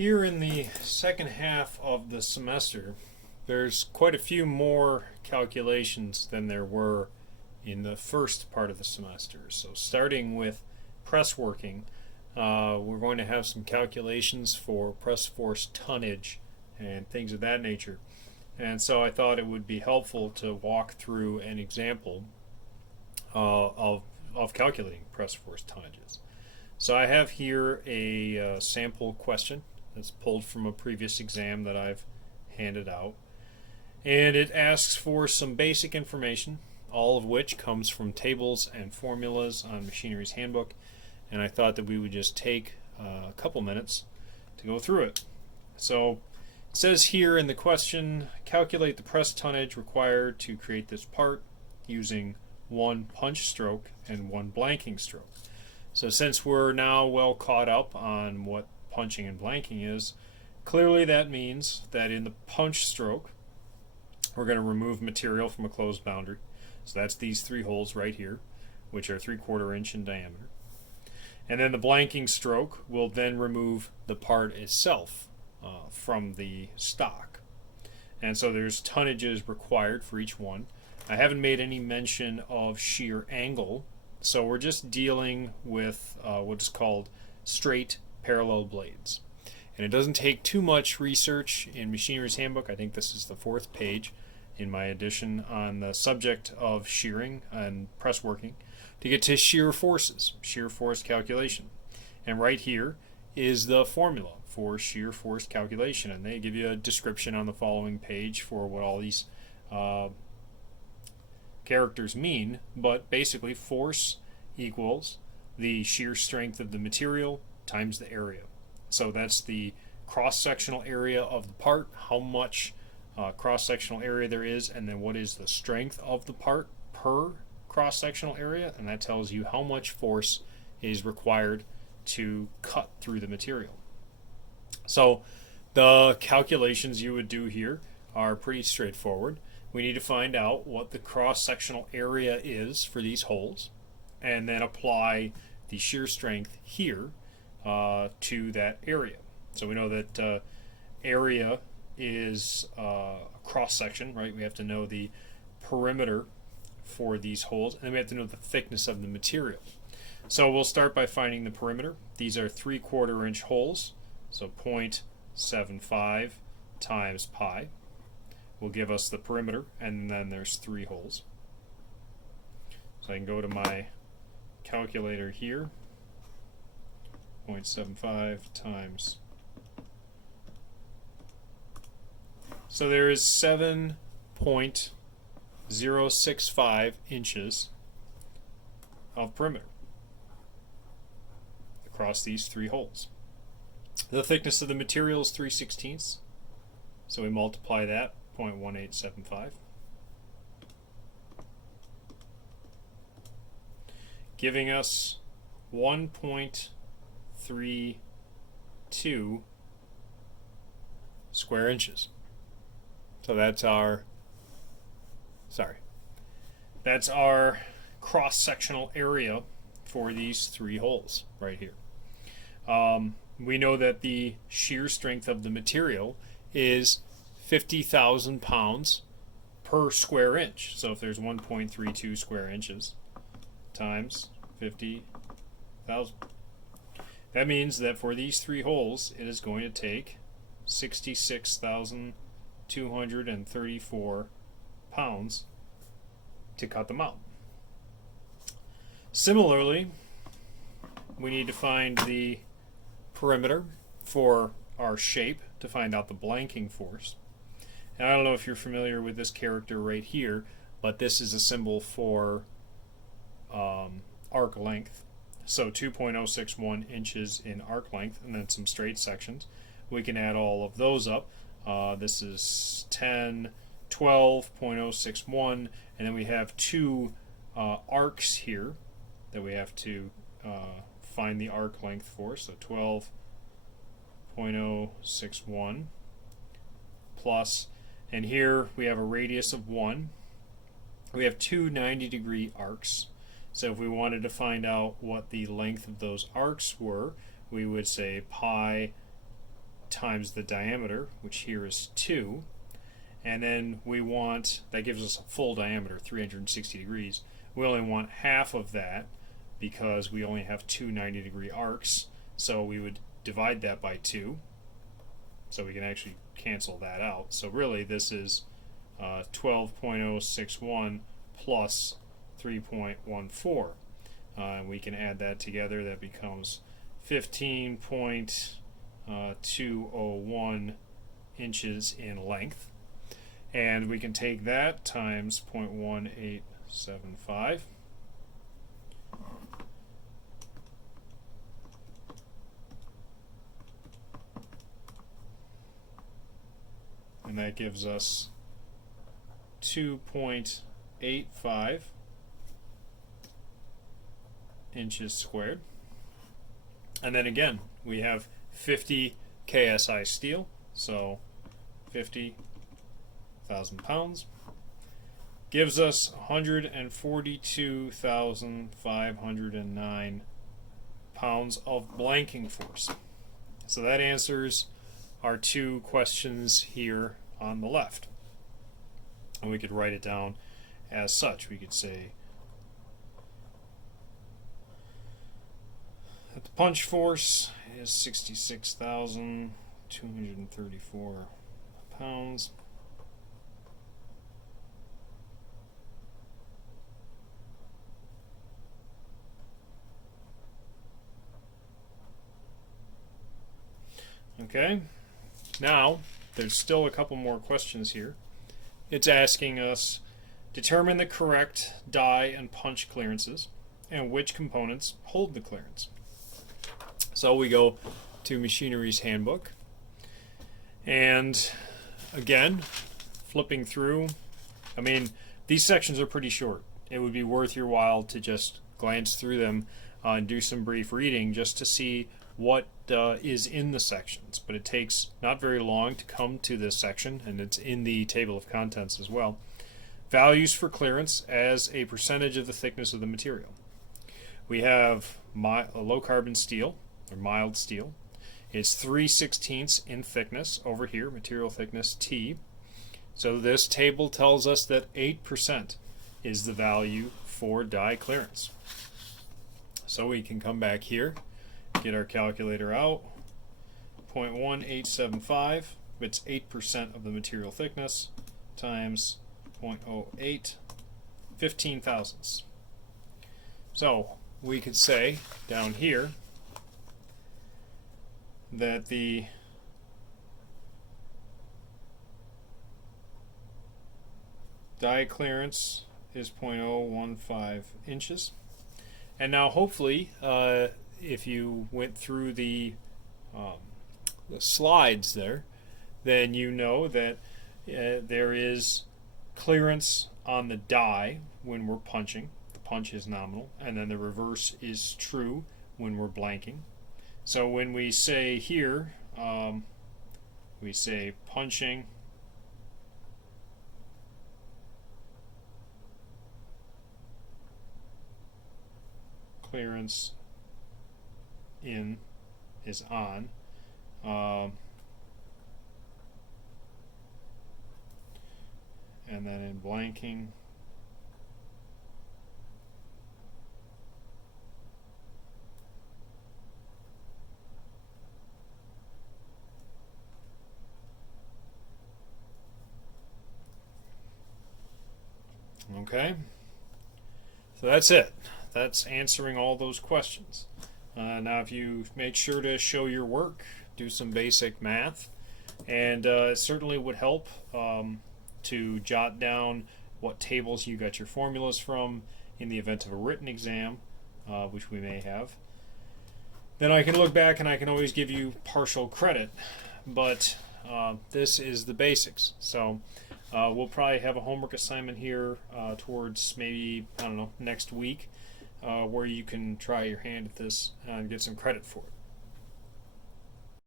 Here in the second half of the semester, there's quite a few more calculations than there were in the first part of the semester. So starting with press working, we're going to have some calculations for press force tonnage and things of that nature. And so I thought it would be helpful to walk through an example of calculating press force tonnages. So I have here a sample question that's pulled from a previous exam that I've handed out. And it asks for some basic information, all of which comes from tables and formulas on Machinery's Handbook. And I thought that we would just take a couple minutes to go through it. So it says here in the question, calculate the press tonnage required to create this part using one punch stroke and one blanking stroke. So since we're now well caught up on what punching and blanking is, clearly that means that in the punch stroke, we're going to remove material from a closed boundary. So that's these three holes right here, which are 3/4 inch in diameter. And then the blanking stroke will then remove the part itself from the stock. And so there's tonnages required for each one. I haven't made any mention of shear angle, so we're just dealing with what is called straight parallel blades. And it doesn't take too much research in Machinery's Handbook. I think this is the 4th page in my edition on the subject of shearing and press working to get to shear forces, shear force calculation. And right here is the formula for shear force calculation, and they give you a description on the following page for what all these characters mean, but basically force equals the shear strength of the material times the area. So that's the cross-sectional area of the part, how much cross-sectional area there is, and then what is the strength of the part per cross-sectional area, and that tells you how much force is required to cut through the material. So the calculations you would do here are pretty straightforward. We need to find out what the cross-sectional area is for these holes, and then apply the shear strength here to that area. So we know that area is a cross-section, right? We have to know the perimeter for these holes, and then we have to know the thickness of the material. So we'll start by finding the perimeter. These are 3/4 inch holes, so 0.75 times pi will give us the perimeter, and then there's 3 holes. So I can go to my calculator here, 0.75 times. So there is 7.065 inches of perimeter across these 3 holes. The thickness of the material is 3/16, so we multiply that, 0.1875, giving us 1.32 square inches. So that's our cross-sectional area for these 3 holes right here. We know that the shear strength of the material is 50,000 pounds per square inch. So if there's 1.32 square inches times 50,000, that means that for these 3 holes it is going to take 66,234 pounds to cut them out. Similarly, we need to find the perimeter for our shape to find out the blanking force. And I don't know if you're familiar with this character right here, but this is a symbol for arc length. So 2.061 inches in arc length, and then some straight sections. We can add all of those up. This is 12.061, and then we have 2 arcs here that we have to find the arc length for. So 12.061 plus, and here we have a radius of 1. We have 2 90-degree arcs. So if we wanted to find out what the length of those arcs were, we would say pi times the diameter, which here is 2. And then we want, that gives us a full diameter, 360 degrees. We only want half of that because we only have two 90-degree arcs. So we would divide that by 2. So we can actually cancel that out. So really this is 12.061 plus 3.14. And we can add that together. That becomes 15.201 inches in length. And we can take that times 0.1875. And that gives us 2.85 inches squared. And then again, we have 50 KSI steel, so 50,000 pounds gives us 142,509 pounds of blanking force. So that answers our two questions here on the left. And we could write it down as such. We could say that the punch force is 66,234 pounds. Okay, now there's still a couple more questions here. It's asking us determine the correct die and punch clearances and which components hold the clearance. So we go to Machinery's Handbook, and again, flipping through, I mean, these sections are pretty short. It would be worth your while to just glance through them and do some brief reading just to see what is in the sections, but it takes not very long to come to this section, and it's in the table of contents as well. Values for clearance as a percentage of the thickness of the material. We have a low carbon steel, or mild steel. It's 3/16 in thickness over here, material thickness T. So this table tells us that 8% is the value for die clearance. So we can come back here, get our calculator out, 0.1875, it's 8% of the material thickness, times 0.08, 15 thousandths. So we could say down here that the die clearance is 0.015 inches. And now hopefully if you went through the slides there, then you know that there is clearance on the die when we're punching. The punch is nominal, and then the reverse is true when we're blanking. So when we say here, we say punching clearance in is on. And then in blanking, okay, so that's it. That's answering all those questions. Now if you make sure to show your work, do some basic math, and it certainly would help to jot down what tables you got your formulas from in the event of a written exam, which we may have. Then I can look back and I can always give you partial credit, but this is the basics. So we'll probably have a homework assignment here towards maybe, I don't know, next week, where you can try your hand at this and get some credit for it.